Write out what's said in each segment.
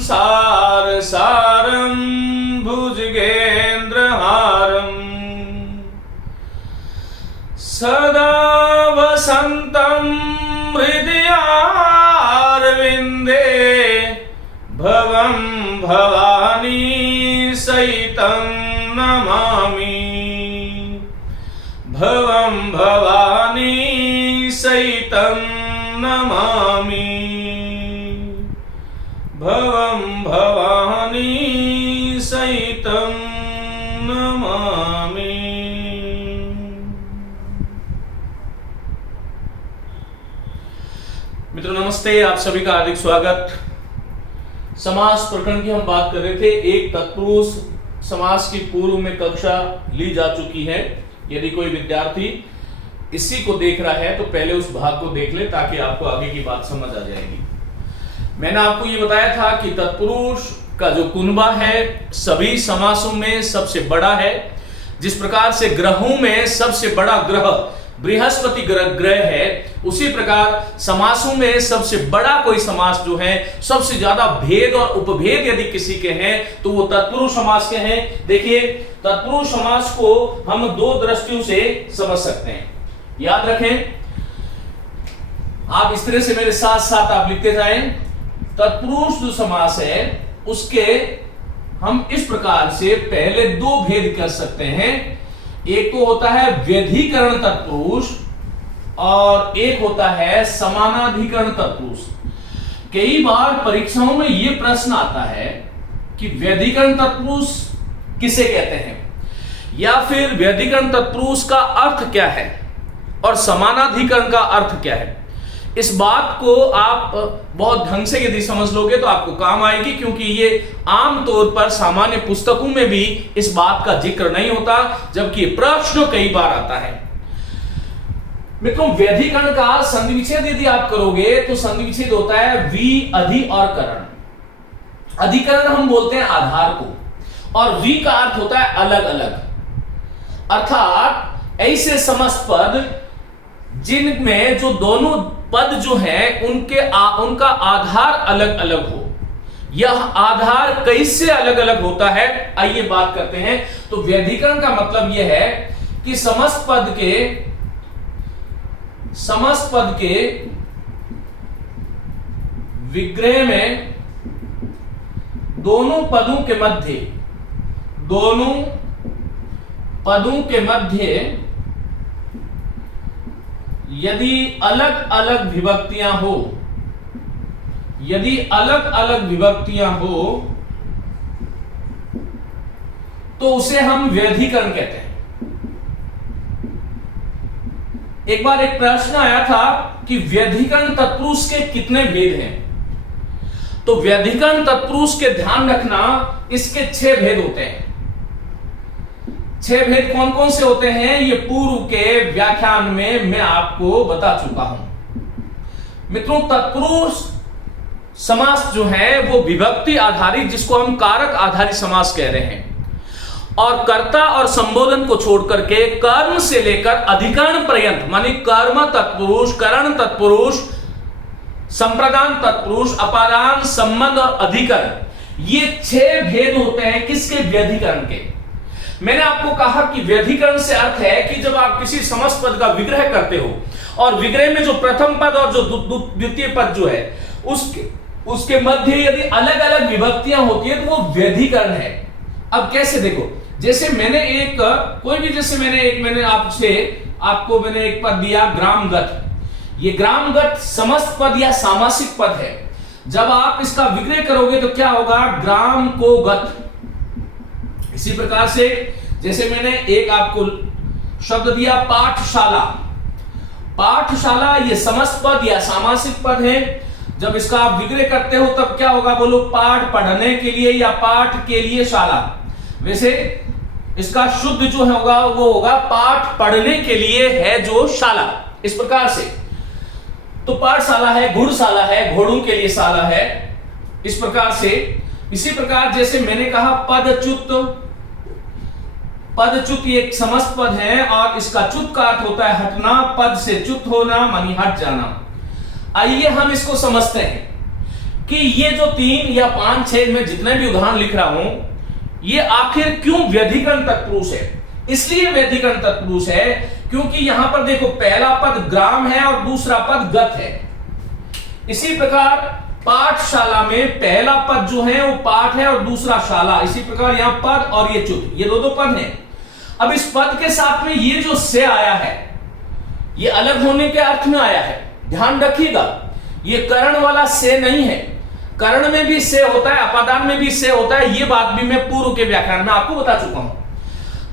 सार सारं भुजगेन्द्रहारं सदा वसन्तं हृदयारविन्दे भवं भवानी सहितं नमामि भवं भवानी सहितं नमामि भवं भवानी सहितं नमामि। मित्रों नमस्ते, आप सभी का हार्दिक स्वागत। समास प्रकरण की हम बात कर रहे थे। एक तत्पुरुष समास की पूर्व में कक्षा ली जा चुकी है। यदि कोई विद्यार्थी इसी को देख रहा है तो पहले उस भाग को देख ले ताकि आपको आगे की बात समझ आ जाएगी। मैंने आपको ये बताया था कि तत्पुरुष का जो कुनबा है सभी समासों में सबसे बड़ा है। जिस प्रकार से ग्रहों में सबसे बड़ा ग्रह बृहस्पति ग्रह है, उसी प्रकार समासों में सबसे बड़ा कोई समास जो है, सबसे ज्यादा भेद और उपभेद यदि किसी के हैं तो वो तत्पुरुष समास के हैं। देखिए, तत्पुरुष समास को हम दो दृष्टियों से समझ सकते हैं। याद रखें, आप इस तरह से मेरे साथ साथ आप लिखते जाएं। तत्पुरुष जो समास है उसके हम इस प्रकार से पहले दो भेद कर सकते हैं। एक तो होता है व्यधिकरण तत्पुरुष और एक होता है समानाधिकरण तत्पुरुष। कई बार परीक्षाओं में यह प्रश्न आता है कि व्यधिकरण तत्पुरुष किसे कहते हैं, या फिर व्यधिकरण तत्पुरुष का अर्थ क्या है और समानाधिकरण का अर्थ क्या है। इस बात को आप बहुत ढंग से यदि समझ लोगे तो आपको काम आएगी, क्योंकि ये आमतौर पर सामान्य पुस्तकों में भी इस बात का जिक्र नहीं होता, जबकि प्रश्न कई बार आता है। मित्रों, व्यधिकरण का संधि विच्छेद यदि आप करोगे तो संधि विच्छेद होता है वि अधि और करण। अधिकरण हम बोलते हैं आधार को, और वि का अर्थ होता है अलग अलग, अर्थात ऐसे समस्त पद जिनमें जो दोनों पद जो हैं उनका आधार अलग अलग हो। यह आधार कैसे अलग अलग होता है, आइए बात करते हैं। तो व्यधिकरण का मतलब यह है कि समस्त पद के विग्रह में दोनों पदों के मध्य यदि अलग अलग विभक्तियां हो तो उसे हम व्यधिकरण कहते हैं। एक बार एक प्रश्न आया था कि व्यधिकरण तत्पुरुष के कितने भेद हैं। तो व्यधिकरण तत्पुरुष के ध्यान रखना, इसके 6 भेद होते हैं। 6 भेद कौन कौन से होते हैं ये पूर्व के व्याख्यान में मैं आपको बता चुका हूं। मित्रों, तत्पुरुष समास जो है वो विभक्ति आधारित, जिसको हम कारक आधारित समास कह रहे हैं, और कर्ता और संबोधन को छोड़ करके कर्म से लेकर अधिकरण पर्यंत, मानी कर्म तत्पुरुष, करण तत्पुरुष, संप्रदान तत्पुरुष, अपादान, संबंध और अधिकरण, ये 6 भेद होते हैं किसके? व्यधिकरण के। मैंने आपको कहा कि व्यधिकरण से अर्थ है कि जब आप किसी समस्त पद का विग्रह करते हो और विग्रह में जो प्रथम पद और जो द्वितीय पद जो है उसके मध्य यदि अलग अलग विभक्तियां होती है तो वो व्यधिकरण है। अब कैसे देखो, जैसे मैंने एक पद दिया ग्रामगत। ये ग्रामगत समस्त पद या सामासिक पद है। जब आप इसका विग्रह करोगे तो क्या होगा? ग्राम को गत। इसी प्रकार से जैसे मैंने एक आपको शब्द दिया पाठशाला। पाठशाला ये समस्त पद या सामासिक पद है। जब इसका आप विग्रह करते हो तब क्या होगा? बोलो, पाठ पढ़ने के लिए या पाठ के लिए शाला। वैसे इसका शुद्ध जो होगा वो होगा पाठ पढ़ने के लिए है जो शाला। इस प्रकार से तो पाठशाला है, घुड़शाला है, घोड़ों के लिए शाला है। इस प्रकार से इसी प्रकार जैसे मैंने कहा पदच्युत। पदच्युत एक समस्त पद है और इसका च्युत का अर्थ होता है हटना, पद से च्युत होना मानी हट जाना। आइए हम इसको समझते हैं कि ये जो 3 या 5 6 में जितने भी उदाहरण लिख रहा हूं, ये आखिर क्यों व्यधिकरण तत्पुरुष है? इसलिए व्यधिकरण तत्पुरुष है क्योंकि यहां पर देखो पहला पद ग्राम है और दूसरा पद गत है। इसी प्रकार पाठशाला में पहला पद जो है वो पाठ है और दूसरा शाला। इसी प्रकार यहां पद और ये चुत, ये दो पद हैं। अब इस पद के साथ में ये जो से आया है, ये अलग होने के अर्थ में आया है। ध्यान रखिएगा, ये करण वाला से नहीं है। करण में भी से होता है, अपादान में भी से होता है। ये बात भी मैं पूर्व के व्याख्यान में आपको बता चुका हूं।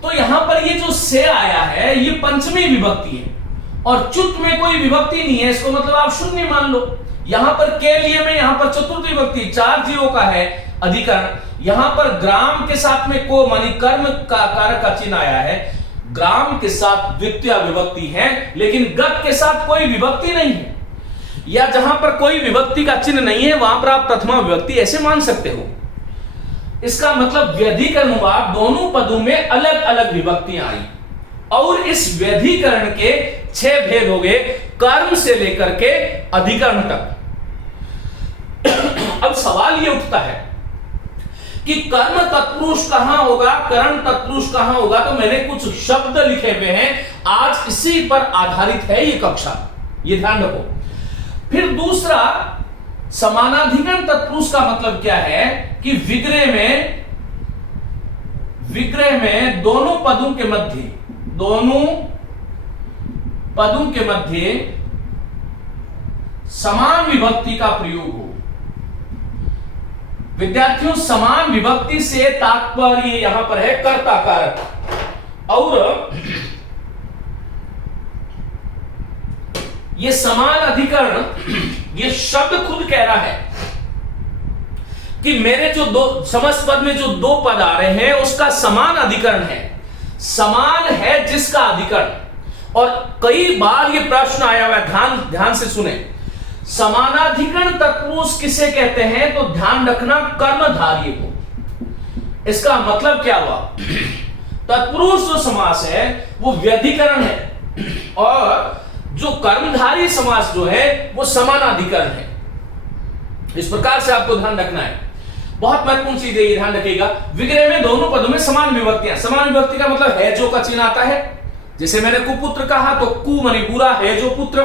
तो यहां पर ये जो से आया है, ये पंचमी विभक्ति है और चुत में कोई विभक्ति नहीं है। इसको मतलब आप शून्य मान लो। यहां पर के लिए में यहां पर चतुर्थ विभक्ति 4 जीवों का है अधिकरण। यहां पर ग्राम के साथ में को मानी कर्म का कारक का चिन्ह आया है। ग्राम के साथ द्वितीय विभक्ति है, लेकिन गत के साथ कोई विभक्ति नहीं है। या जहां पर कोई विभक्ति का चिन्ह नहीं है वहां पर आप प्रथमा विभक्ति ऐसे मान सकते हो। इसका मतलब व्यधिकरण हुआ, दोनों पदों में अलग अलग विभक्तियां आई और इस व्यधिकरण के 6 भेद हो गए, कर्म से लेकर के अधिकरण तक। अब सवाल यह उठता है कि कर्म तत्पुरुष कहां होगा, करण तत्पुरुष कहां होगा? तो मैंने कुछ शब्द लिखे हुए हैं, आज इसी पर आधारित है ये कक्षा, ये ध्यान रखो। फिर दूसरा, समानाधिकरण तत्पुरुष का मतलब क्या है कि विग्रह में दोनों पदों के मध्य समान विभक्ति का प्रयोग हो। विद्यार्थियों, समान विभक्ति से तात्पर्य यहां पर है कर्ता कारक, और ये समान अधिकरण, ये शब्द खुद कह रहा है कि मेरे जो दो समस्त पद में जो 2 पद आ रहे हैं उसका समान अधिकरण है। समान है जिसका अधिकरण। और कई बार ये प्रश्न आया हुआ है, ध्यान से सुने। समानाधिकरण तत्पुरुष किसे कहते हैं? तो ध्यान रखना, कर्मधारय को। इसका मतलब क्या हुआ? तत्पुरुष जो समास है वो व्यधिकरण है और जो कर्मधारी समास जो है वो समानाधिकरण है। इस प्रकार से आपको ध्यान रखना है। बहुत महत्वपूर्ण चीज है, ये ध्यान रखिएगा। विग्रह में दोनों पदों में समान विभक्तियां। समान विभक्ति का मतलब है जो का चिन्ह आता है। जैसे मैंने कुपुत्र कहा तो कु माने पूरा, है जो पुत्र।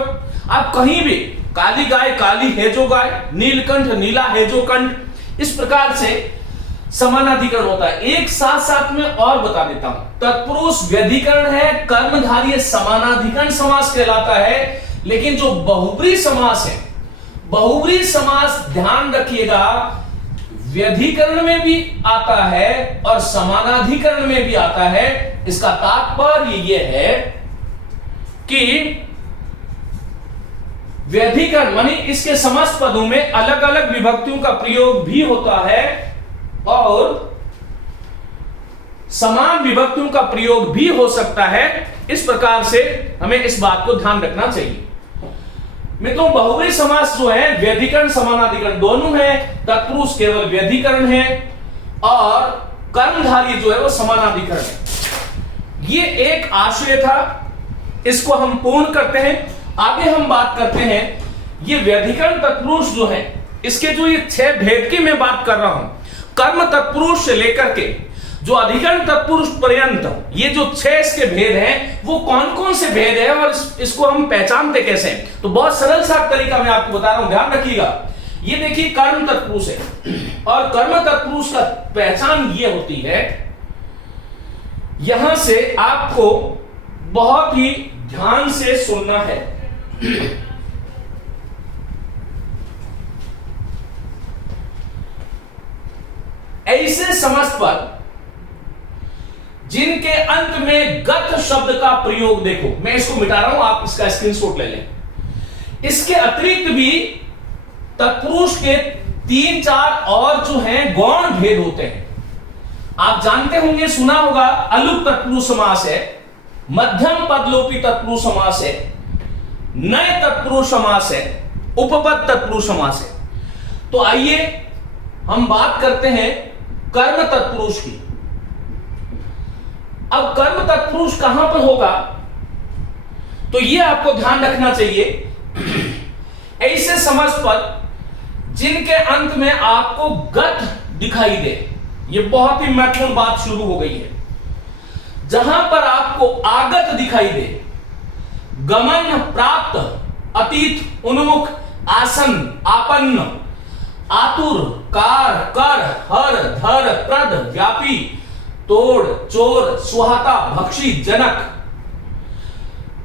आप कहीं भी काली गाय काली है जो गाय, नीलकंठ नीला है जो कंठ, इस प्रकार से समानाधिकरण होता है। एक साथ साथ में और बता देता हूं, तत्पुरुष व्यधिकरण है, कर्मधारय समानाधिकरण समास कहलाता है। लेकिन जो बहुब्री समास है, बहुब्री समास ध्यान रखिएगा, व्यधिकरण में भी आता है और समानाधिकरण में भी आता है। इसका तात्पर्य यह है कि व्यधिकरण मानी इसके समस्त पदों में अलग अलग विभक्तियों का प्रयोग भी होता है और समान विभक्तियों का प्रयोग भी हो सकता है। इस प्रकार से हमें इस बात को ध्यान रखना चाहिए। मित्रों, बहुब्री समास जो है व्यधिकरण समानाधिकरण दोनों है। तत्पुरुष केवल व्यधिकरण है और कर्मधारय जो है वो समानाधिकरण है। ये एक आशय था, इसको हम पूर्ण करते हैं। आगे हम बात करते हैं ये व्यधिकरण तत्पुरुष जो है, इसके जो ये 6 भेद की मैं बात कर रहा हूं, कर्म तत्पुरुष से लेकर के जो अधिकरण तत्पुरुष पर्यंत, ये जो 6 इसके भेद हैं, वो कौन कौन से भेद हैं और इसको हम पहचानते कैसे हैं? तो बहुत सरल सा तरीका मैं आपको बता रहा हूं, ध्यान रखिएगा। ये देखिए कर्म तत्पुरुष है और कर्म तत्पुरुष का पहचान ये होती है, यहां से आपको बहुत ही ध्यान से सुनना है। ऐसे समस्त पद जिनके अंत में गत शब्द का प्रयोग, देखो मैं इसको मिटा रहा हूं, आप इसका स्क्रीनशॉट ले लें। इसके अतिरिक्त भी तत्पुरुष के 3-4 और जो हैं गौण भेद होते हैं। आप जानते होंगे, सुना होगा, अलुक तत्पुरुष समास है, मध्यम पदलोपी तत्पुरुष समास है, नए तत्पुरुष समास है, उपपद तत्पुरुष समास है। तो आइए हम बात करते हैं कर्म तत्पुरुष की। अब कर्म तत्पुरुष कहां पर होगा? तो यह आपको ध्यान रखना चाहिए। ऐसे समस्त पद जिनके अंत में आपको गत दिखाई दे। यह बहुत ही महत्वपूर्ण बात शुरू हो गई है। जहां पर आपको आगत दिखाई दे, गमन, प्राप्त, अतीत, उन्मुख, आसन, आपन्न, आतुर, कार, कर, हर, धर, प्रद, व्यापी, तोड़, चोर, सुहाता, भक्षी, जनक।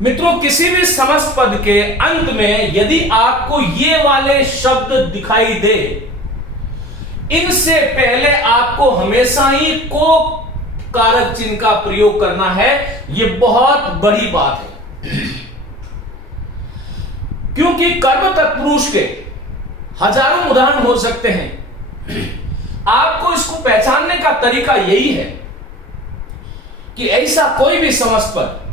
मित्रों, किसी भी समस्त पद के अंत में यदि आपको ये वाले शब्द दिखाई दे, इनसे पहले आपको हमेशा ही को कारक चिन्ह का प्रयोग करना है। यह बहुत बड़ी बात है, क्योंकि कर्म तत्पुरुष के हजारों उदाहरण हो सकते हैं। आपको इसको पहचानने का तरीका यही है कि ऐसा कोई भी समस्त पद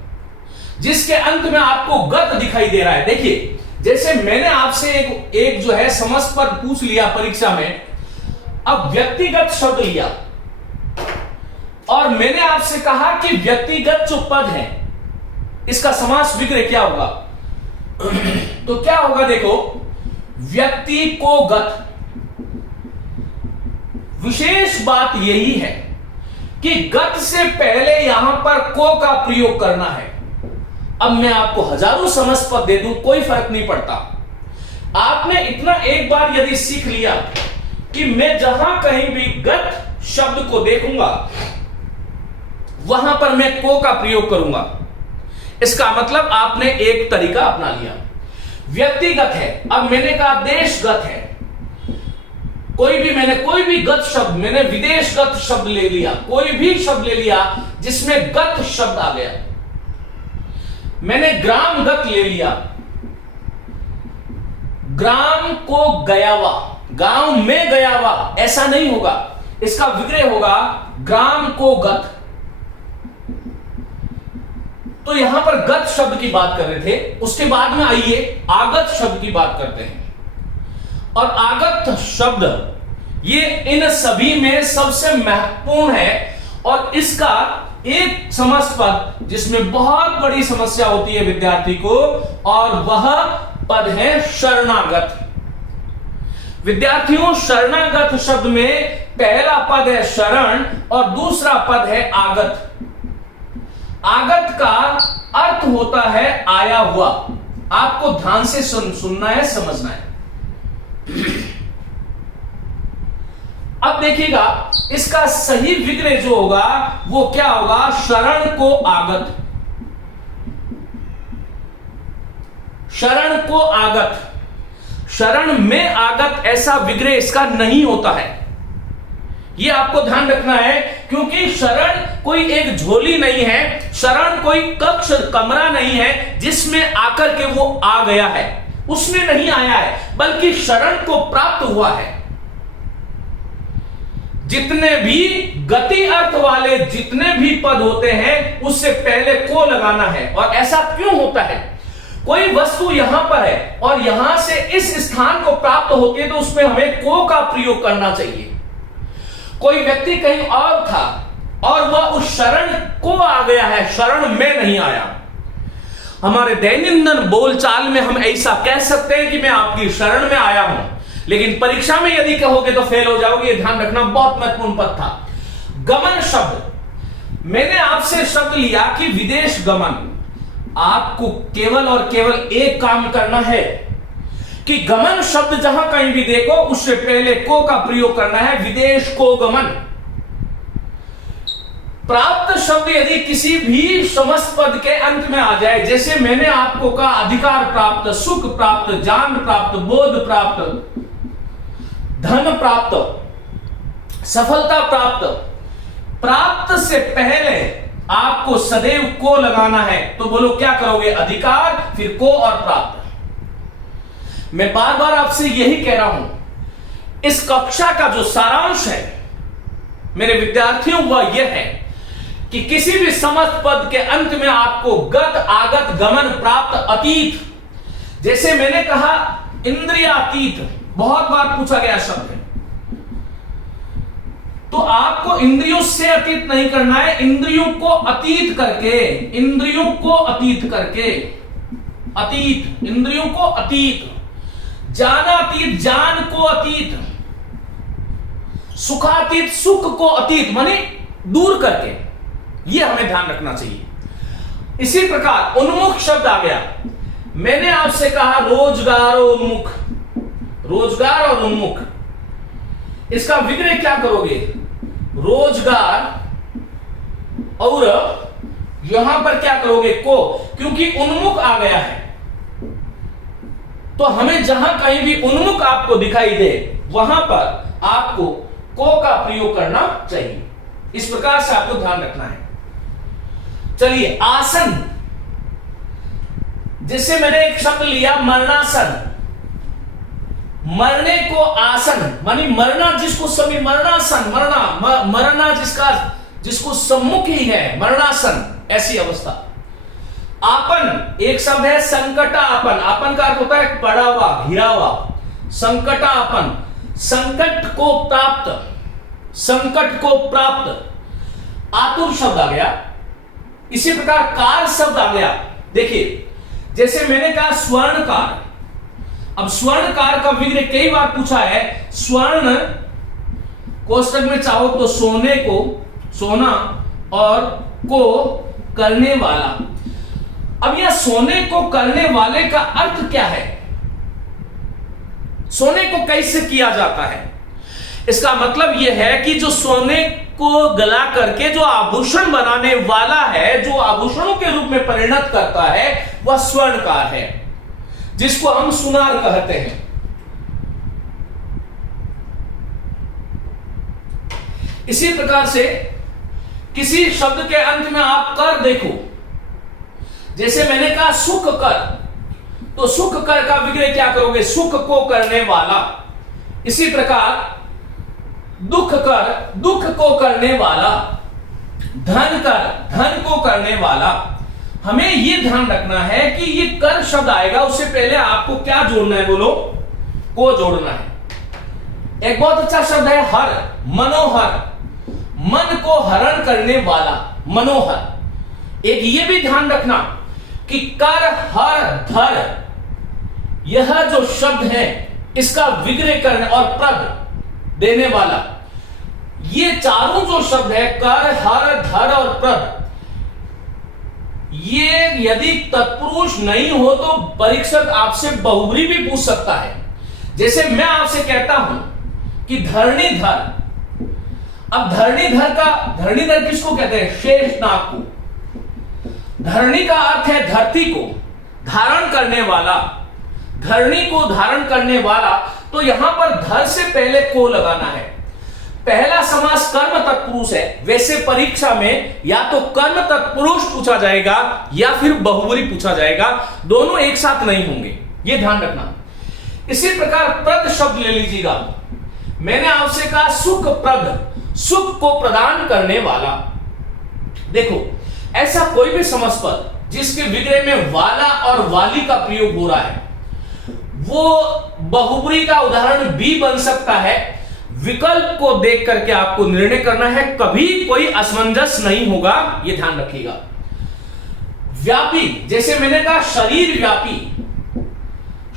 जिसके अंत में आपको गत दिखाई दे रहा है। देखिए, जैसे मैंने आपसे एक जो है समस्त पद पूछ लिया परीक्षा में, अब व्यक्तिगत शब्द लिया और मैंने आपसे कहा कि व्यक्तिगत जो पद है इसका समास विग्रह क्या होगा। तो क्या होगा, देखो, व्यक्ति को गत। विशेष बात यही है कि गत से पहले यहां पर को का प्रयोग करना है। अब मैं आपको हजारों समस्त पद दे दूं, कोई फर्क नहीं पड़ता। आपने इतना एक बार यदि सीख लिया कि मैं जहां कहीं भी गत शब्द को देखूंगा वहां पर मैं को का प्रयोग करूंगा, इसका मतलब आपने एक तरीका अपना लिया। व्यक्तिगत है, अब मैंने कहा देशगत है। मैंने कोई भी गत शब्द, मैंने विदेशगत शब्द ले लिया, कोई भी शब्द ले लिया जिसमें गत शब्द आ गया। मैंने ग्रामगत ले लिया, ग्राम को गयावा, गांव में गयावा, ऐसा नहीं होगा, इसका विग्रह होगा ग्राम को गत। तो यहां पर गत शब्द की बात कर रहे थे, उसके बाद में आइए आगत शब्द की बात करते हैं। और आगत शब्द ये इन सभी में सबसे महत्वपूर्ण है और इसका एक समस्त पद जिसमें बहुत बड़ी समस्या होती है विद्यार्थी को, और वह पद है शरणागत। विद्यार्थियों, शरणागत शब्द में पहला पद है शरण और दूसरा पद है आगत। आगत का अर्थ होता है आया हुआ। आपको ध्यान से सुनना है, समझना है। अब देखिएगा, इसका सही विग्रह जो होगा वो क्या होगा, शरण को आगत। शरण को आगत, शरण में आगत, ऐसा विग्रह इसका नहीं होता है। यह आपको ध्यान रखना है, क्योंकि शरण कोई एक झोली नहीं है, शरण कोई कक्ष कमरा नहीं है जिसमें आकर के वो आ गया है, उसमें नहीं आया है, बल्कि शरण को प्राप्त हुआ है। जितने भी गति अर्थ वाले जितने भी पद होते हैं उससे पहले को लगाना है। और ऐसा क्यों होता है, कोई वस्तु यहां पर है और यहां से इस स्थान को प्राप्त होती है तो उसमें हमें को का प्रयोग करना चाहिए। कोई व्यक्ति कहीं और था और वह उस शरण को आ गया है, शरण में नहीं आया। हमारे दैनंदिन बोलचाल में हम ऐसा कह सकते हैं कि मैं आपकी शरण में आया हूं, लेकिन परीक्षा में यदि कहोगे तो फेल हो जाओगे। यह ध्यान रखना, बहुत महत्वपूर्ण पद था। गमन शब्द, मैंने आपसे शब्द लिया कि विदेश गमन। आपको केवल और केवल एक काम करना है कि गमन शब्द जहां कहीं भी देखो उससे पहले को का प्रयोग करना है, विदेश को गमन। प्राप्त शब्द यदि किसी भी समस्त पद के अंत में आ जाए, जैसे मैंने आपको कहा अधिकार प्राप्त, सुख प्राप्त, ज्ञान प्राप्त, बोध प्राप्त, धन प्राप्त, सफलता प्राप्त, प्राप्त से पहले आपको सदैव को लगाना है। तो बोलो क्या करोगे, अधिकार, फिर को और प्राप्त। मैं बार बार आपसे यही कह रहा हूं, इस कक्षा का जो सारांश है मेरे विद्यार्थियों वह यह है कि किसी भी समस्त पद के अंत में आपको गत, आगत, गमन, प्राप्त, अतीत, जैसे मैंने कहा इंद्रियातीत, बहुत बार पूछा गया शब्द है, तो आपको इंद्रियों से अतीत नहीं करना है, इंद्रियों को अतीत करके, इंद्रियों को अतीत करके, अतीत, इंद्रियों को अतीत, जानातीत जान को अतीत, सुखातीत सुख को अतीत माने दूर करके, यह हमें ध्यान रखना चाहिए। इसी प्रकार उन्मुख शब्द आ गया। मैंने आपसे कहा रोजगार और उन्मुख, रोजगार और उन्मुख, इसका विग्रह क्या करोगे? रोजगार और यहां पर क्या करोगे? को, क्योंकि उन्मुख आ गया है तो हमें जहां कहीं भी उन्मुख आपको दिखाई दे वहां पर आपको को का प्रयोग करना चाहिए। इस प्रकार से आपको ध्यान रखना है। चलिए आसन, जिससे मैंने एक शब्द लिया मरणासन, मरने को आसन मानी मरना, जिसको सभी मरणासन, मरना जिसको सम्मुख ही है, मरणासन, ऐसी अवस्था। आपन एक शब्द है संकटापन, आपन का अर्थ होता है पड़ा हुआ, घिरा हुआ। संकटापन, संकट को प्राप्त, संकट को प्राप्त। आतुर शब्द आ गया। इसी प्रकार कार शब्द आ गया। देखिए जैसे मैंने कहा स्वर्णकार, अब स्वर्णकार का विग्रह कई बार पूछा है। स्वर्ण कोष्टक में चाहो तो सोने को, सोना, और को करने वाला। अब यह सोने को करने वाले का अर्थ क्या है? सोने को कैसे किया जाता है? इसका मतलब यह है कि जो सोने को गला करके जो आभूषण बनाने वाला है, जो आभूषणों के रूप में परिणत करता है, वह स्वर्णकार है, जिसको हम सुनार कहते हैं। इसी प्रकार से किसी शब्द के अंत में आप कर देखो, जैसे मैंने कहा सुख कर, तो सुख कर का विग्रह क्या करोगे? सुख को करने वाला। इसी प्रकार दुख कर, दुख को करने वाला। धन कर, धन को करने वाला। हमें यह ध्यान रखना है कि ये कर शब्द आएगा, उससे पहले आपको क्या जोड़ना है? बोलो, को जोड़ना है। एक बहुत अच्छा शब्द है हर, मनोहर, मन को हरण करने वाला, मनोहर। एक ये भी ध्यान रखना कि कर, हर, धर, यह जो शब्द है इसका विग्रह करने और प्रद देने वाला, ये चारों जो शब्द है कर, हर, धर और प्रद, ये यदि तत्पुरुष नहीं हो तो परीक्षक आपसे बहुब्री भी पूछ सकता है। जैसे मैं आपसे कहता हूं कि धरणीधर, अब धरणीधर किसको कहते हैं? शेषनाग को। धरणी का अर्थ है धरती को धारण करने वाला, धरणी को धारण करने वाला। तो यहां पर धर से पहले को लगाना है। पहला समास कर्म तत्पुरुष है। वैसे परीक्षा में या तो कर्म तत्पुरुष पूछा जाएगा या फिर बहुब्री पूछा जाएगा, दोनों एक साथ नहीं होंगे, यह ध्यान रखना। इसी प्रकार प्रद शब्द ले लीजिएगा। मैंने आपसे कहा सुख प्रद, सुख को प्रदान करने वाला। देखो ऐसा कोई भी समासपद जिसके विग्रह में वाला और वाली का प्रयोग हो रहा है, वो बहुब्री का उदाहरण भी बन सकता है। विकल्प को देख करके आपको निर्णय करना है, कभी कोई असमंजस नहीं होगा, यह ध्यान रखिएगा। व्यापी, जैसे मैंने कहा शरीर व्यापी,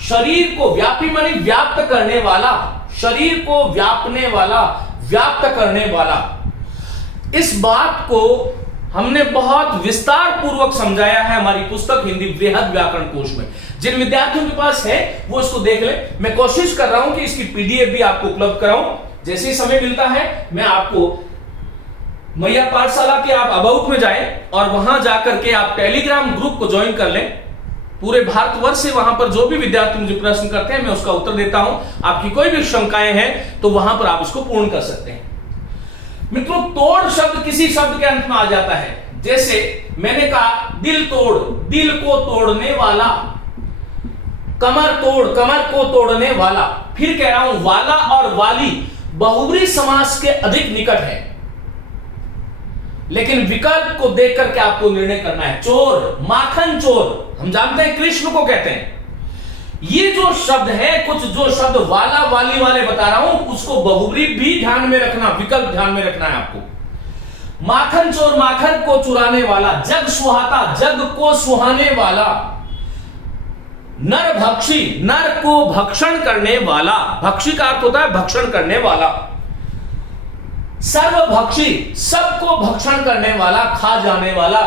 शरीर को व्यापी माने व्याप्त करने वाला, शरीर को व्यापने वाला, व्याप्त करने वाला। इस बात को हमने बहुत विस्तार पूर्वक समझाया है हमारी पुस्तक हिंदी बृहद व्याकरण कोश में। जिन विद्यार्थियों के पास है वो इसको देख ले। मैं कोशिश कर रहा हूं कि इसकी पीडीएफ भी आपको उपलब्ध कराऊं। जैसे ही समय मिलता है मैं आपको मैया पाठशाला के आप अबाउट में जाएं और वहां जाकर के आप टेलीग्राम ग्रुप को ज्वाइन कर लें। पूरे भारतवर्ष से वहां पर जो भी विद्यार्थी मुझे प्रश्न करते हैं मैं उसका उत्तर देता हूं। आपकी कोई भी शंकाएं हैं तो वहां पर आप इसको पूर्ण कर सकते हैं। मित्रों, तोड़ शब्द किसी शब्द के अंत में आ जाता है। जैसे मैंने कहा दिल तोड़, दिल को तोड़ने वाला। कमर तोड़, कमर को तोड़ने वाला। फिर कह रहा हूं वाला और वाली बहुब्री समास के अधिक निकट है, लेकिन विकल्प को देख करके आपको निर्णय करना है। चोर, माखन चोर, हम जानते हैं कृष्ण को कहते हैं। ये जो शब्द है, कुछ जो शब्द वाला वाली वाले बता रहा हूं, उसको बहुब्री भी ध्यान में रखना, विकल्प ध्यान में रखना है आपको। माखन चोर, माखन को चुराने वाला। जग सुहाता, जग को सुहाने वाला। नरभक्षी, नर को भक्षण करने वाला, भक्षी का अर्थ होता है भक्षण करने वाला। सर्वभक्षी, सबको भक्षण करने वाला, खा जाने वाला।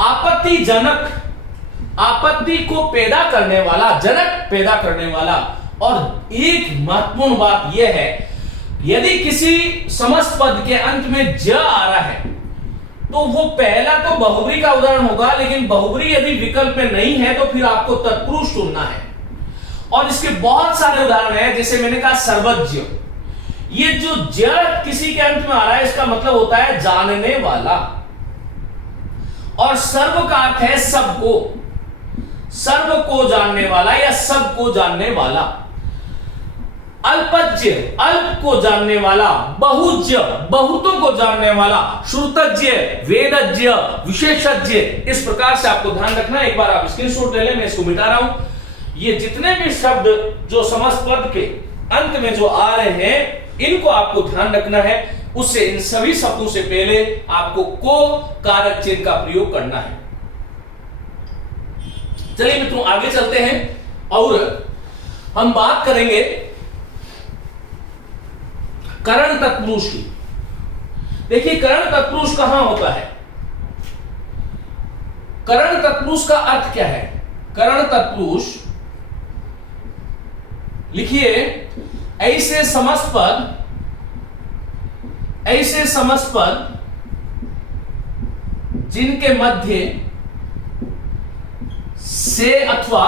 आपत्तिजनक, आपत्ति को पैदा करने वाला, जनक पैदा करने वाला। और एक महत्वपूर्ण बात यह है, यदि किसी समस्त पद के अंत में ज आ रहा है तो वो पहला तो बहुब्री का उदाहरण होगा, लेकिन बहुब्री यदि विकल्प में नहीं है तो फिर आपको तत्पुरुष चुनना है। और इसके बहुत सारे उदाहरण हैं, जैसे मैंने कहा सर्वज्ञ, ये जो ज किसी के अंत में आ रहा है इसका मतलब होता है जानने वाला। और सर्व का अर्थ है सबको, सर्व को जानने वाला या सबको जानने वाला। अल्पज्य, अल्प को जानने वाला। बहुज्य, बहुतों को जानने वाला। श्रुतज्ञ, वेदज्ञ, विशेषज्ञ। इस प्रकार से आपको ध्यान रखना है। एक बार आप स्क्रीनशॉट ले लें, मैं इसको मिटा रहा हूं। ये जितने भी शब्द जो समस्त पद के अंत में जो आ रहे हैं इनको आपको ध्यान रखना है। उससे इन सभी शब्दों से पहले आपको को कारक चिन्ह का प्रयोग करना है। चलिए मित्रों आगे चलते हैं और हम बात करेंगे करण तत्पुरुष की। देखिए करण तत्पुरुष कहां होता है? करण तत्पुरुष का अर्थ क्या है? करण तत्पुरुष लिखिए ऐसे समस्त पद, ऐसे समस्त पद जिनके मध्य से अथवा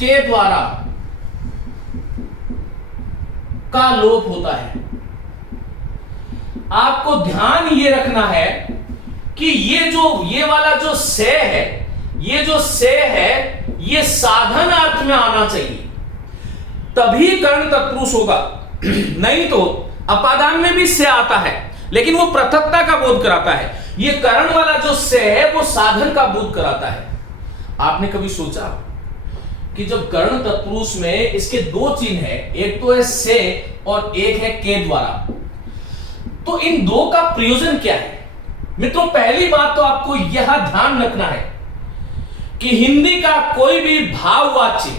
के द्वारा का लोप होता है। आपको ध्यान ये रखना है कि ये वाला जो से है, ये जो से है ये साधन अर्थ में आना चाहिए, तभी कर्ण तत्पुरुष होगा। नहीं तो अपादान में भी से आता है लेकिन वो पृथकता का बोध कराता है। ये करण वाला जो से है वो साधन का बोध कराता है। आपने कभी सोचा कि जब कर्ण तत्पुरुष में इसके दो चिन्ह है, एक तो है से और एक है के द्वारा, तो इन दो का प्रयोजन क्या है? मित्रों पहली बात तो आपको यह ध्यान रखना है कि हिंदी का कोई भी भाववाच्य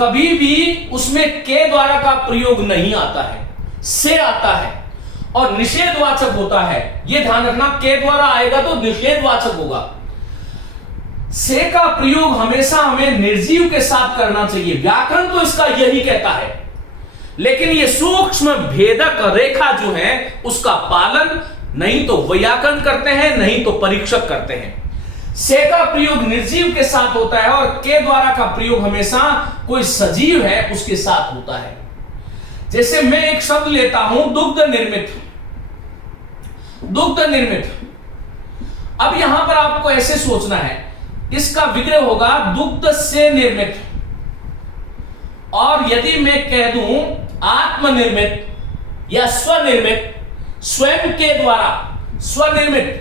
कभी भी उसमें के द्वारा का प्रयोग नहीं आता है, से आता है और निषेधवाचक होता है। यह ध्यान रखना, के द्वारा आएगा तो निषेधवाचक होगा। से का प्रयोग हमेशा हमें निर्जीव के साथ करना चाहिए। व्याकरण तो इसका यही कहता है, लेकिन ये सूक्ष्म भेदक रेखा जो है उसका पालन नहीं तो व्याकरण करते हैं, नहीं तो परीक्षक करते हैं। से का प्रयोग निर्जीव के साथ होता है और के द्वारा का प्रयोग हमेशा कोई सजीव है उसके साथ होता है। जैसे मैं एक शब्द लेता हूं दुग्ध निर्मित, दुग्ध निर्मित। अब यहां पर आपको ऐसे सोचना है, इसका विग्रह होगा दुग्ध से निर्मित। और यदि मैं कह दूं आत्मनिर्मित या स्वनिर्मित, स्वयं के द्वारा, स्वनिर्मित,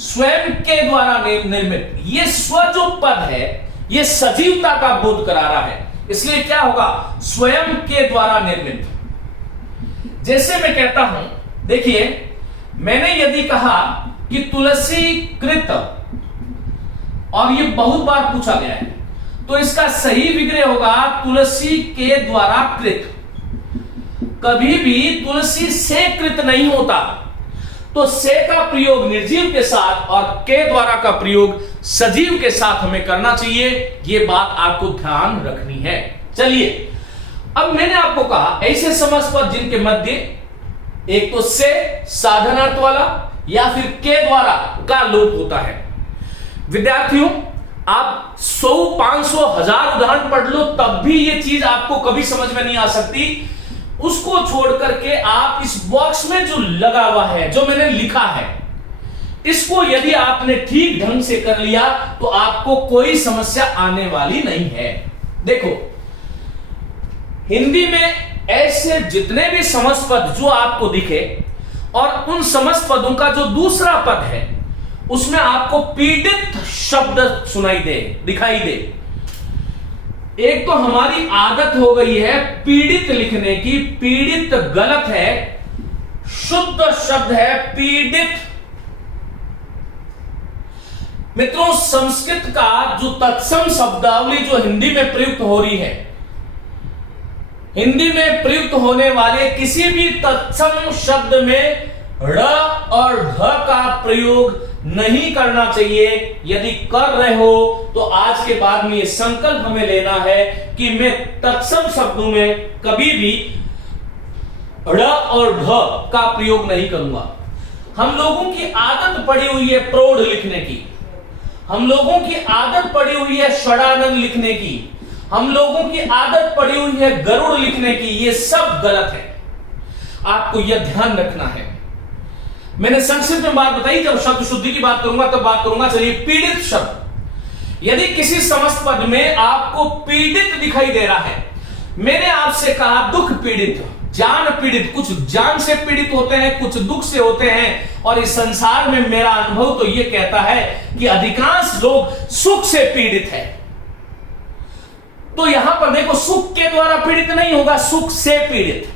स्वयं के द्वारा निर्मित, ये स्व जो पद है ये सजीवता का बोध करा रहा है, इसलिए क्या होगा? स्वयं के द्वारा निर्मित। जैसे मैं कहता हूं, देखिए मैंने यदि कहा कि तुलसी कृत, और ये बहुत बार पूछा गया है, तो इसका सही विग्रह होगा तुलसी के द्वारा कृत। कभी भी तुलसी से कृत नहीं होता, तो से का प्रयोग निर्जीव के साथ और के द्वारा का प्रयोग सजीव के साथ हमें करना चाहिए। यह बात आपको ध्यान रखनी है। चलिए अब मैंने आपको कहा ऐसे समस्त पद जिनके मध्य एक तो से साधनार्थ वाला या फिर के द्वारा का लोप होता है। विद्यार्थियों आप 100, 500, 1000 उदाहरण पढ़ लो तब भी ये चीज आपको कभी समझ में नहीं आ सकती। उसको छोड़ करके आप इस बॉक्स में जो लगा हुआ है, जो मैंने लिखा है, इसको यदि आपने ठीक ढंग से कर लिया तो आपको कोई समस्या आने वाली नहीं है। देखो हिंदी में ऐसे जितने भी समस्त पद जो आपको दिखे और उन समस्त पदों का जो दूसरा पद है उसमें आपको पीड़ित शब्द सुनाई दे, दिखाई दे। एक तो हमारी आदत हो गई है पीड़ित लिखने की, पीड़ित गलत है, शुद्ध शब्द है पीड़ित। मित्रों, संस्कृत का जो तत्सम शब्दावली जो हिंदी में प्रयुक्त हो रही है, हिंदी में प्रयुक्त होने वाले किसी भी तत्सम शब्द में ड़ और ढ का प्रयोग नहीं करना चाहिए। यदि कर रहे हो तो आज के बाद में ये संकल्प हमें लेना है कि मैं तत्सम शब्दों में कभी भी ड़ और ढ का प्रयोग नहीं करूंगा। हम लोगों की आदत पड़ी हुई है प्रौढ़ लिखने की, हम लोगों की आदत पड़ी हुई है षडानंद लिखने की, हम लोगों की आदत पड़ी हुई है गरुड़ लिखने की। ये सब गलत है, आपको यह ध्यान रखना है। मैंने संक्षिप्त में बात बताई, जब शब्द शुद्धि की बात करूंगा तब बात करूंगा। चलिए, पीड़ित शब्द, यदि किसी समस्त पद में आपको पीड़ित दिखाई दे रहा है, मैंने आपसे कहा दुख पीड़ित, जान पीड़ित, कुछ जान से पीड़ित होते हैं, कुछ दुख से होते हैं, और इस संसार में मेरा अनुभव तो यह कहता है कि अधिकांश लोग सुख से पीड़ित है। तो यहां पर देखो, सुख के द्वारा पीड़ित नहीं होगा, सुख से पीड़ित।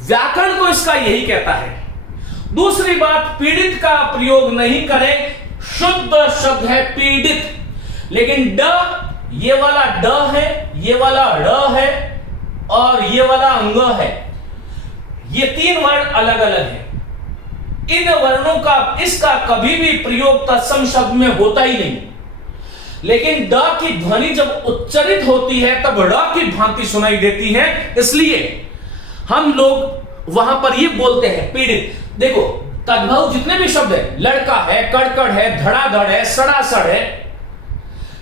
व्याकरण तो इसका यही कहता है। दूसरी बात, पीड़ित का प्रयोग नहीं करें, शुद्ध शब्द है पीड़ित। लेकिन ड, ये वाला ड है, ये वाला ड़ है, और ये वाला अंग है, ये तीन वर्ण अलग अलग हैं। इन वर्णों का, इसका कभी भी प्रयोग तत्सम शब्द में होता ही नहीं। लेकिन ड की ध्वनि जब उच्चरित होती है तब ड़ की भांति सुनाई देती है, इसलिए हम लोग वहां पर ये बोलते हैं पीड़ित। देखो, तद्भव जितने भी शब्द है, लड़का है, कड़कड़ है, धड़ाधड़ है, सड़ासड़ है,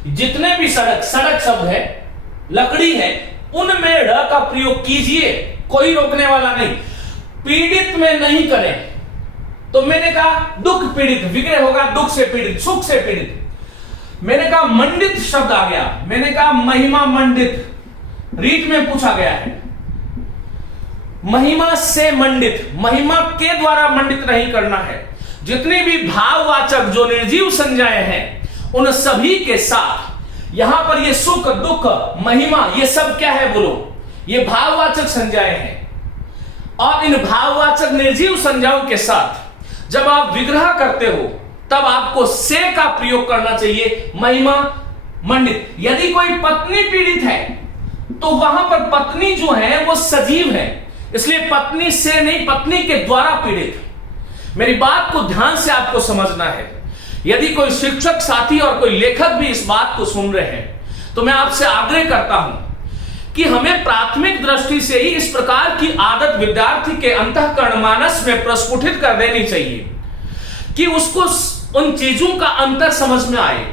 जितने भी सड़क शब्द है, लकड़ी है, उनमें ड़ का प्रयोग कीजिए, कोई रोकने वाला नहीं। पीड़ित में नहीं करें। तो मैंने कहा दुख पीड़ित, विग्रह होगा दुख से पीड़ित, सुख से पीड़ित। मैंने कहा मंडित शब्द आ गया, मैंने कहा महिमा मंडित, रीट में पूछा गया है, महिमा से मंडित, महिमा के द्वारा मंडित नहीं करना है। जितने भी भाववाचक जो निर्जीव संज्ञाएं हैं, उन सभी के साथ यहां पर ये सुख, दुख, महिमा, ये सब क्या है बोलो, ये भाववाचक संज्ञाएं हैं। और इन भाववाचक निर्जीव संज्ञाओं के साथ जब आप विग्रह करते हो तब आपको से का प्रयोग करना चाहिए, महिमा मंडित। यदि कोई पत्नी पीड़ित है तो वहां पर पत्नी जो है वो सजीव है, इसलिए पत्नी से नहीं, पत्नी के द्वारा पीड़ित। मेरी बात को ध्यान से आपको समझना है। यदि कोई शिक्षक साथी और कोई लेखक भी इस बात को सुन रहे हैं तो मैं आपसे आग्रह करता हूं कि हमें प्राथमिक दृष्टि से ही इस प्रकार की आदत विद्यार्थी के अंतःकरण मानस में प्रस्फुटित कर देनी चाहिए कि उसको उन चीजों का अंतर समझ में आए।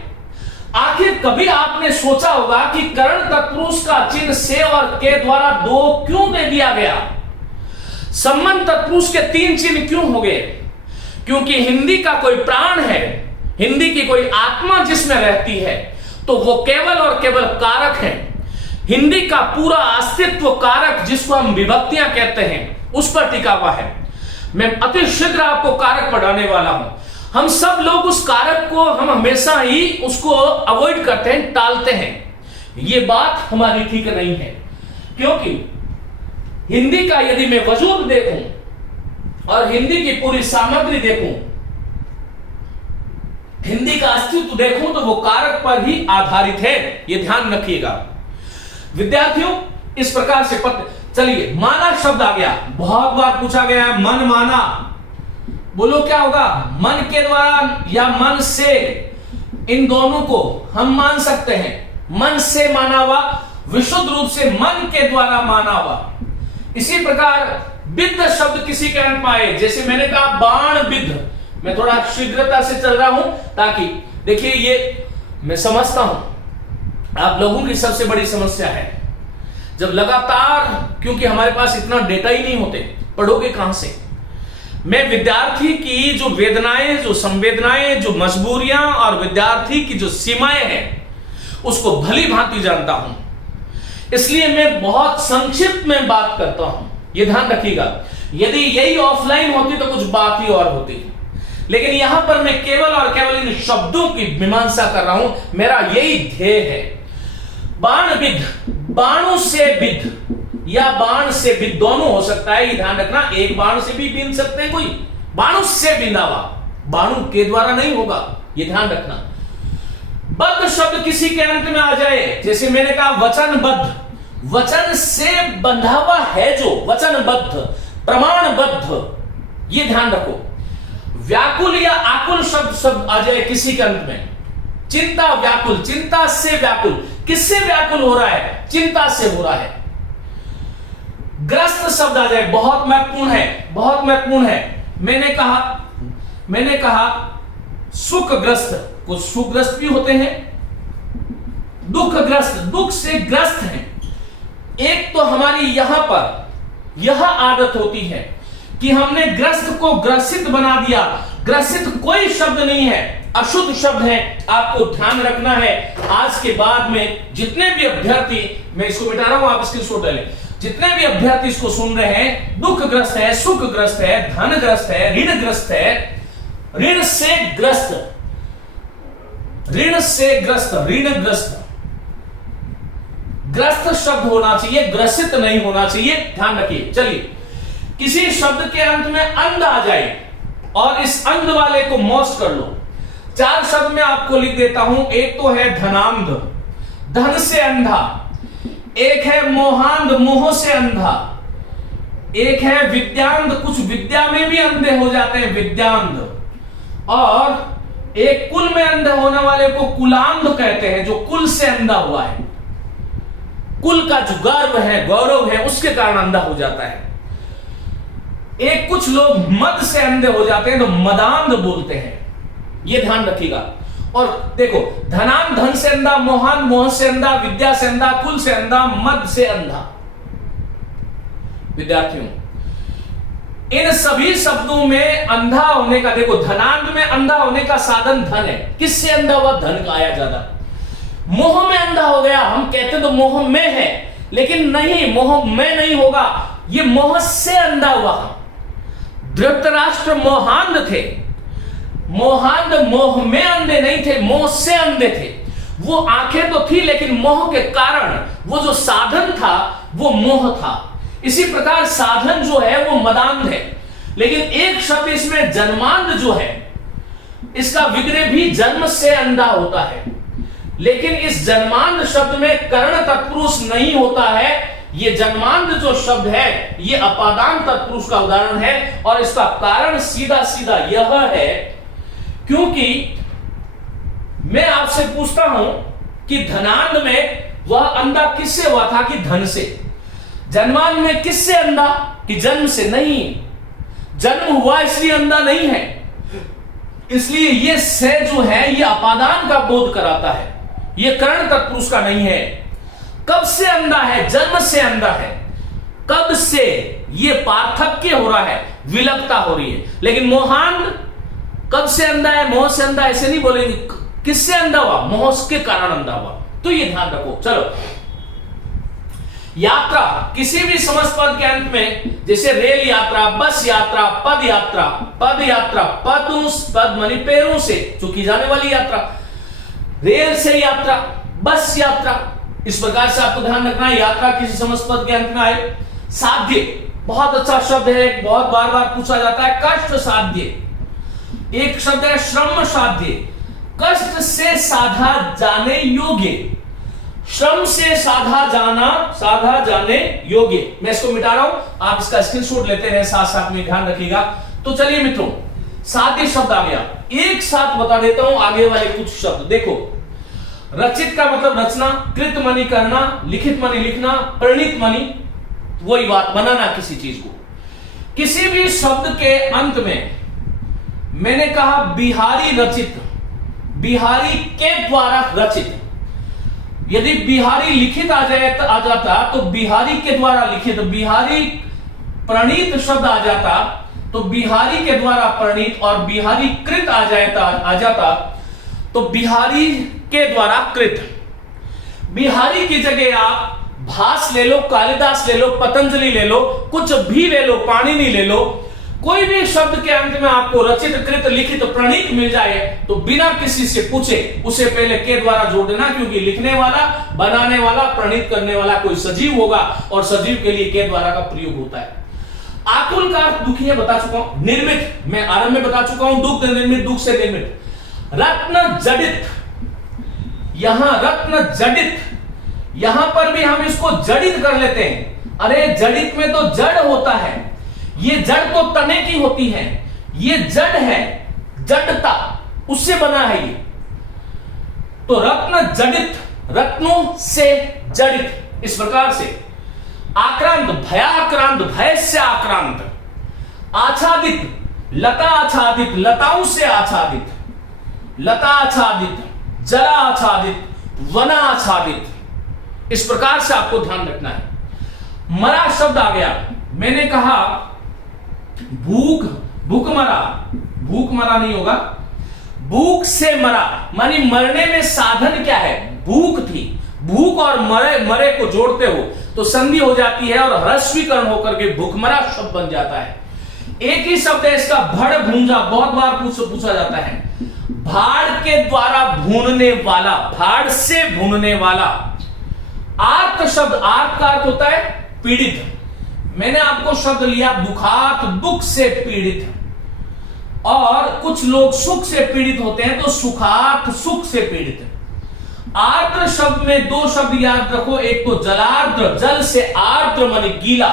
आखिर कभी आपने सोचा होगा कि कर्ण तत्पुरुष का चिन्ह से और के द्वारा दो क्यों दे दिया गया? संबंध तत्पुरुष के तीन चिन्ह क्यों हो गए? क्योंकि हिंदी का कोई प्राण है, हिंदी की कोई आत्मा जिसमें रहती है, तो वो केवल और केवल कारक है। हिंदी का पूरा अस्तित्व कारक, जिसको हम विभक्तियां कहते हैं, उस पर टिका हुआ है। मैं अति शीघ्र आपको कारक पढ़ाने वाला हूं। हम सब लोग उस कारक को, हम हमेशा ही उसको अवॉइड करते हैं, टालते हैं। ये बात हमारी ठीक नहीं है, क्योंकि हिंदी का यदि मैं वजूद देखूं और हिंदी की पूरी सामग्री देखूं, हिंदी का अस्तित्व देखूं, तो वो कारक पर ही आधारित है। ये ध्यान रखिएगा विद्यार्थियों। इस प्रकार से चलिए, माना शब्द आ गया, बहुत बार पूछा गया है, मन माना, बोलो क्या होगा? मन के द्वारा या मन से, इन दोनों को हम मान सकते हैं। मन से माना हुआ, विशुद्ध रूप से मन के द्वारा माना हुआ। इसी प्रकार विद्ध शब्द किसी के अन पाए, जैसे मैंने कहा बाण विद्ध। मैं थोड़ा शीघ्रता से चल रहा हूं ताकि देखिए, ये मैं समझता हूं आप लोगों की सबसे बड़ी समस्या है जब लगातार, क्योंकि हमारे पास इतना डेटा ही नहीं होते, पढ़ोगे कहां से? मैं विद्यार्थी की जो वेदनाएं, जो संवेदनाएं, जो मजबूरियां और विद्यार्थी की जो सीमाएं हैं, उसको भली भांति जानता हूं। इसलिए मैं बहुत संक्षिप्त में बात करता हूं, यह ध्यान रखिएगा। यदि यही ऑफलाइन होती तो कुछ बात ही और होती, लेकिन यहां पर मैं केवल और केवल इन शब्दों की मीमांसा कर रहा हूं। मेरा यही ध्येय है। बाण विद्ध, बाणों से विद्ध या बाण से विद्ध दोनों हो सकता है, ये ध्यान रखना। एक बाण से भी बीन सकते हैं, कोई बाणों से बिंदा हुआ, बाणों के द्वारा नहीं होगा, ये ध्यान रखना। बद्ध शब्द किसी के अंत में आ जाए, जैसे मैंने कहा वचनबद्ध, वचन से बंधा हुआ है जो, वचनबद्ध, प्रमाणबद्ध, ये ध्यान रखो। व्याकुल या आकुल शब्द आ जाए किसी के अंत में, चिंता व्याकुल, चिंता से व्याकुल, किससे व्याकुल हो रहा है? चिंता से हो रहा है। ग्रस्त शब्द आ जाए, बहुत महत्वपूर्ण है, बहुत महत्वपूर्ण है। मैंने कहा सुखग्रस्त, कुछ सुखग्रस्त भी होते हैं, दुखग्रस्त, दुख से ग्रस्त हैं। एक तो हमारी यहां पर यह आदत होती है कि हमने ग्रस्त को ग्रसित बना दिया। ग्रसित कोई शब्द नहीं है, अशुद्ध शब्द है, आपको ध्यान रखना है। आज के बाद में जितने भी अभ्यर्थी, मैं इसको मिटा रहा हूं, आप स्क्रीनशॉट ले लें, जितने भी अभ्यर्थी इसको सुन रहे हैं, दुखग्रस्त है, सुखग्रस्त है, धनग्रस्त है, ऋणग्रस्त है, ऋण से ग्रस्त, ऋण से ग्रस्त, ऋणग्रस्त, ग्रस्त शब्द होना चाहिए, ग्रसित नहीं होना चाहिए, ध्यान रखिए। चलिए, किसी शब्द के अंत में अंध आ जाए और इस अंध वाले को मोस्ट कर लो। 4 शब्द में आपको लिख देता हूं। एक तो है धनांध, धन से अंधा, एक है मोहांध, मोह से अंधा, एक है विद्यांध, कुछ विद्या में भी अंधे हो जाते हैं, विद्यांध, और एक कुल में अंधे होने वाले को कुलांध कहते हैं, जो कुल से अंधा हुआ है, कुल का जो गर्व है, गौरव है, उसके कारण अंधा हो जाता है। एक कुछ लोग मद से अंधे हो जाते हैं तो मदांध बोलते हैं, यह ध्यान रखिएगा। और देखो, धनान धन से अंधा, मोहान मोह से अंधा, विद्या से अंधा, कुल से अंधा, मद से अंधा। विद्यार्थियों, इन सभी शब्दों में अंधा होने का, देखो धनांध में अंधा होने का साधन धन है। किससे अंधा हुआ? धन का आया ज्यादा। मोह में अंधा हो गया, हम कहते तो मोह में है, लेकिन नहीं, मोह में नहीं होगा, ये मोह से अंधा हुआ। धृतराष्ट्र मोहांध थे, मोहांध मोह में अंधे नहीं थे, मोह से अंधे थे। वो आंखें तो थी, लेकिन मोह के कारण वो जो साधन था वो मोह था। इसी प्रकार साधन जो है वो मदांध है। लेकिन एक शब्द इसमें जन्मांध जो है, इसका विग्रह भी जन्म से अंधा होता है, लेकिन इस जन्मांध शब्द में कर्ण तत्पुरुष नहीं होता है। ये जन्मांध जो शब्द है ये अपादान तत्पुरुष का उदाहरण है, और इसका कारण सीधा सीधा यह है, क्योंकि मैं आपसे पूछता हूं कि धनांध में वह अंधा किससे हुआ था? कि धन से। जन्मांध में किससे अंधा? कि जन्म से। नहीं, जन्म हुआ इसलिए अंधा नहीं है, इसलिए ये से जो है ये अपादान का बोध कराता है, ये कर्ण तत्पुरुष का नहीं है। कब से अंधा है? जन्म से अंधा है। कब से? ये पार्थक्य हो रहा है, विलकता हो रही है। लेकिन मोहांध कब से अंधा है? मोह से अंधा, ऐसे नहीं बोलेंगे। किससे अंधा हुआ? मोह के कारण अंधा हुआ। तो ये ध्यान रखो। चलो, यात्रा, किसी भी समस्त पद के अंत में, जैसे रेल यात्रा, बस यात्रा, पद यात्रा, पद यात्रा, पद मानी पैरों से जो की जाने वाली यात्रा, रेल से यात्रा, बस यात्रा, इस प्रकार से आपको ध्यान रखना है। यात्रा किसी समस्त पद के अंत में आए। साध्य, बहुत अच्छा शब्द है, बहुत बार बार पूछा जाता है। कष्ट साध्य, एक शब्द है श्रम साध्य, कष्ट से साधा जाने योग्य, श्रम से साधा जाने योग्य। मैं इसको मिटा रहा हूं, आप इसका स्क्रीनशॉट लेते रहे, साथ साथ में ध्यान रखिएगा। तो चलिए मित्रों, साध्य शब्द आ गया, एक साथ बता देता हूं आगे वाले कुछ शब्द। देखो, रचित का मतलब रचना, कृत मानी करना, लिखित मानी लिखना, प्रणीत मानी वही बात, बनाना किसी चीज को। किसी भी शब्द के अंत में मैंने कहा बिहारी रचित, बिहारी के द्वारा रचित। यदि बिहारी लिखित आ जाता तो बिहारी के द्वारा लिखित, बिहारी प्रणीत शब्द आ जाता तो बिहारी के द्वारा प्रणीत, और बिहारी कृत आ जाता तो बिहारी के द्वारा कृत। बिहारी की जगह आप भास ले लो, कालिदास ले लो, पतंजलि ले लो, कुछ भी ले लो, पाणिनि ले लो, कोई भी शब्द के अंत में आपको रचित, कृत, लिखित, प्रणीत मिल जाए तो बिना किसी से पूछे उसे पहले के द्वारा जोड़ देना, क्योंकि लिखने वाला, बनाने वाला, प्रणीत करने वाला कोई सजीव होगा, और सजीव के लिए के द्वारा का प्रयोग होता है। आकुल का अर्थ दुखी है, बता चुका हूं। निर्मित, मैं आरंभ में बता चुका हूं, दुख निर्मित, दुख से निर्मित। रत्न जडित, यहां रत्न जडित, यहां पर भी हम इसको जडित कर लेते हैं। अरे जडित में तो जड़ होता है, ये जड़ तो तने की होती है, ये जड़ है, जड़ता उससे बना है ये। तो रत्न जडित, रत्नों से जडित, इस प्रकार से। आक्रांत, भयाक्रांत, भय से आक्रांत। आच्छादित, लता आच्छादित, लताओं से आच्छादित, लता आच्छादित, जला आच्छादित, वना आच्छादित। इस प्रकार से आपको ध्यान रखना है। मरा शब्द आ गया, मैंने कहा भूख, भूख मरा, भूख मरा नहीं होगा, भूख से मरा, मानी मरने में साधन क्या है? भूख थी। भूख और मरे, मरे को जोड़ते हो तो संधि हो जाती है और ह्रस्वीकरण होकर के भूखमरा शब्द बन जाता है। एक ही शब्द है इसका, भड़ भूंजा, बहुत बार पूछा जाता है। भाड़ के द्वारा भूनने वाला, भाड़ से भूनने वाला। आर्त शब्द, आर्त का अर्थ होता है पीड़ित। मैंने आपको शब्द लिया दुखार्त, दुख से पीड़ित। और कुछ लोग सुख से पीड़ित होते हैं तो सुखार्थ, सुख से पीड़ित। आर्द्र शब्द में दो शब्द याद रखो, एक तो जलार्द्र, जल से आर्द्र माने गीला,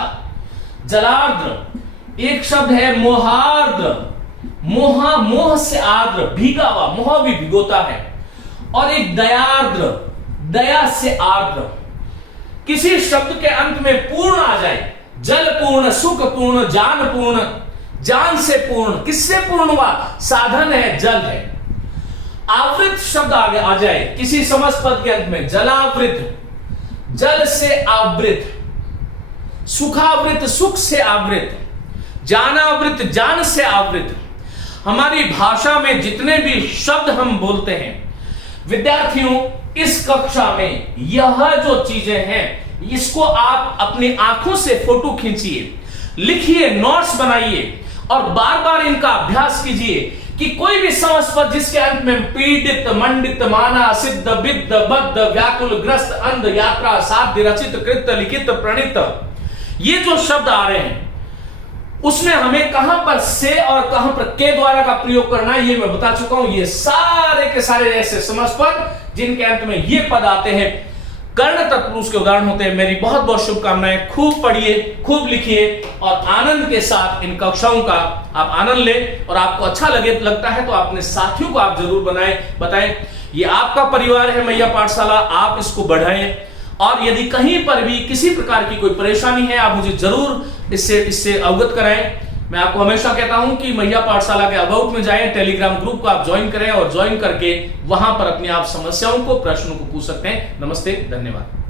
जलार्द्र। एक शब्द है मोहार्द्र, मोहा, मोह से आर्द्र, भीगा हुआ, मोह भी भिगोता है। और एक दयार्द्र, दया से आर्द्र। किसी शब्द के अंत में पूर्ण आ जाए, जल पूर्ण, सुख पूर्ण, जान पूर्ण, जान से पूर्ण, किससे पूर्ण हुआ? साधन है, जल है। आवृत शब्द आगे आ जाए किसी समस्त पद के अंत में, जलावृत, जल से आवृत, सुखावृत, सुख से आवृत, जानावृत, जान से आवृत। हमारी भाषा में जितने भी शब्द हम बोलते हैं, विद्यार्थियों इस कक्षा में यह जो चीजें हैं, इसको आप अपनी आंखों से फोटो खींचिए, लिखिए, नोट्स बनाइए और बार बार इनका अभ्यास कीजिए कि कोई भी समस्त पद जिसके अंत में पीड़ित, मंडित, माना, सिद्ध, विद्ध, बद्ध, व्याकुल, ग्रस्त, अंध, यात्रा, साध्य, रचित, कृत, लिखित, प्रणीत, ये जो शब्द आ रहे हैं उसमें हमें कहां पर से और कहां पर के द्वारा का प्रयोग करना है ये मैं बता चुका हूं। ये सारे के सारे ऐसे समस्त पद जिनके अंत में ये पद आते हैं, कर्ण तत्पुरुष के उदाहरण होते हैं। मेरी बहुत बहुत शुभकामनाएं। खूब पढ़िए, खूब लिखिए और आनंद के साथ इन कक्षाओं का आप आनंद लें। और आपको अच्छा लगता है तो अपने साथियों को आप जरूर बताएं। ये आपका परिवार है मैया पाठशाला, आप इसको बढ़ाएं। और यदि कहीं पर भी किसी प्रकार की कोई परेशानी है, आप मुझे जरूर इससे अवगत कराएं। मैं आपको हमेशा कहता हूं कि मैया पाठशाला के अबाउट में जाएं, टेलीग्राम ग्रुप को आप ज्वाइन करें और ज्वाइन करके वहां पर अपनी आप समस्याओं को, प्रश्नों को पूछ सकते हैं। नमस्ते, धन्यवाद।